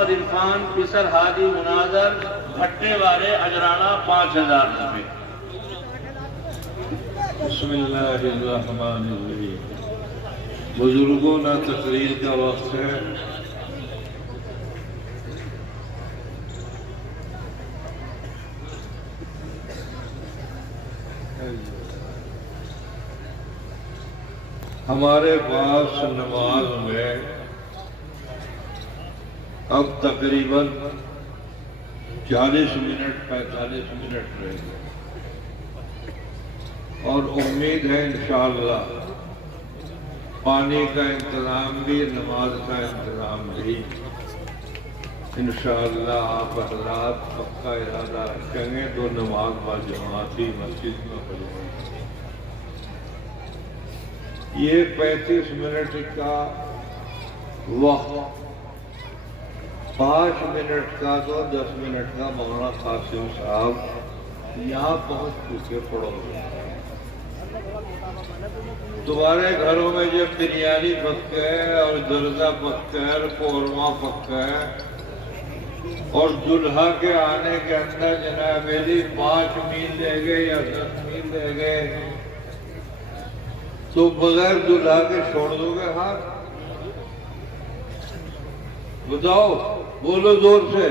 محمد عرفان پسر ہادی مناظر بھٹے والے اجرانہ 5000 روپے۔ بسم اللہ الرحمن الرحیم۔ بزرگوں نہ تقریر کا وقت ہے۔ ہمارے پاس نماز میں اب تقریباً 40 منٹ 45 منٹ رہے گے، اور امید ہے انشاءاللہ پانی کا انتظام بھی، نماز کا انتظام بھی انشاءاللہ آپ حضرات پکا ارادہ رکھیں گے تو نماز باجماعتی مسجد میں پڑھیں گے۔ یہ 35 منٹ کا وقت، 5 منٹ کا تو 10 منٹ کا مولانا قاسم صاحب یہاں پہنچ چکے پڑوس۔ تمہارے گھروں میں جب بریانی پکا ہے اور درزہ پکا ہے اور قورمہ پکا ہے اور دلہا کے آنے کے اندر جناب علی 5 میل لے گئے یا 10 میل لے گئے تو بغیر دلہا کے چھوڑ دو گے ہاتھ؟ بتاؤ، بولو زور سے۔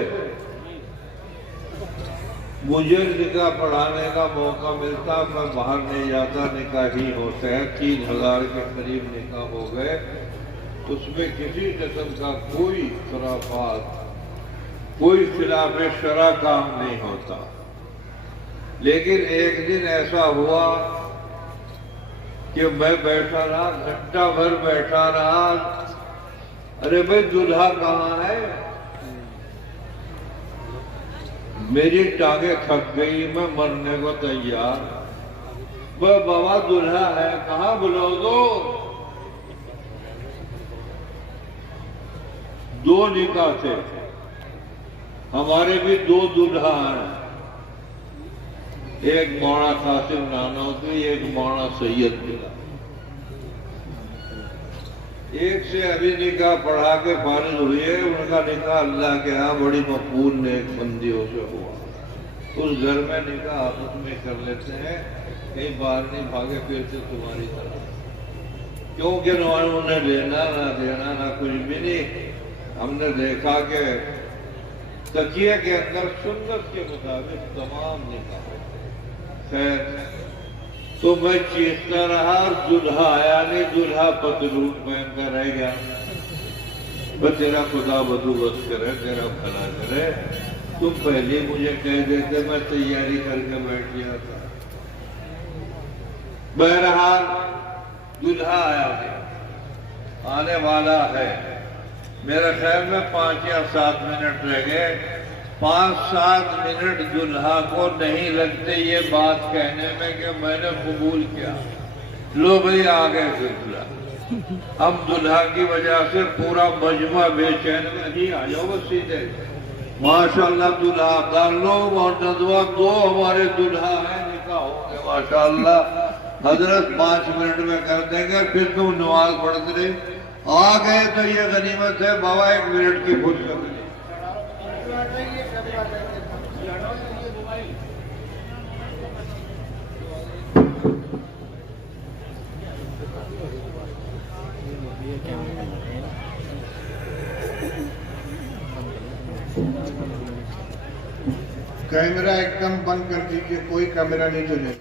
مجھے نکاح پڑھانے کا موقع ملتا میں باہر نہیں جاتا، نکاح ہی ہوتا ہے۔ 3000 کے قریب نکاح ہو گئے، اس میں کسی قسم کا کوئی خرافات، کوئی خلاف شرع کام نہیں ہوتا۔ لیکن ایک دن ایسا ہوا کہ میں بیٹھا رہا، گھنٹہ بھر بیٹھا رہا، ارے بھائی دلہا کہاں ہے؟ میری ٹانگیں تھک گئی، میں مرنے کو تیار۔ بابا دلہا ہے کہاں، بلاؤ دو۔ 2 نکاح تھے، ہمارے بھی 2 دلہا ہیں، ایک مولانا قاسم نانوتوی، ایک مولانا سید ملا۔ ایک سے ابھی نکاح پڑھا کے فارغ ہوئے، ان کا نکاح اللہ کے ہاں بڑی مقبول نیک بندیوں سے ہوا۔ اس گھر میں نکاح آپس میں کر لیتے ہیں، کہیں باہر نہیں بھاگے پھرتے تمہاری طرح، کیونکہ انہوں نے لینا نہ دینا نہ کچھ بھی نہیں۔ ہم نے دیکھا کہ تکیے کے اندر سنت کے مطابق تمام نکاح ہوتے۔ خیر، تو میں چیختا رہا اور دلہا آیا نہیں، دلہا پتلون پہن کر رہ گیا۔ بس تیرا خدا بندوبست کرے، تیرا بھلا کرے، تم پہلے مجھے کہہ دیتے، میں تیاری کر کے بیٹھ گیا تھا۔ بہرحال دلہا آیا، آنے والا ہے، میرے خیال میں 5 یا 7 منٹ رہ گئے۔ 5-7 منٹ دلہا کو نہیں لگتے یہ بات کہنے میں کہ میں نے قبول کیا۔ لو بھئی آگئے سلسلہ۔ اب دلہا کی وجہ سے پورا مجمع بے چین میں نہیں، آ جاؤ بس سیدھے۔ ماشاءاللہ دلہا کر لو، اور ندوہ 2 ہمارے دلہا ہیں، نکاح ہو گئے ماشاءاللہ۔ حضرت 5 منٹ میں کر دیں گے، پھر تم نماز پڑھتے رہے۔ آ گئے تو یہ غنیمت ہے، بابا 1 منٹ کی فرصت نہیں۔ کیمرہ ایک دم بند کر دیجئے، کوئی کیمرہ نہیں چلے۔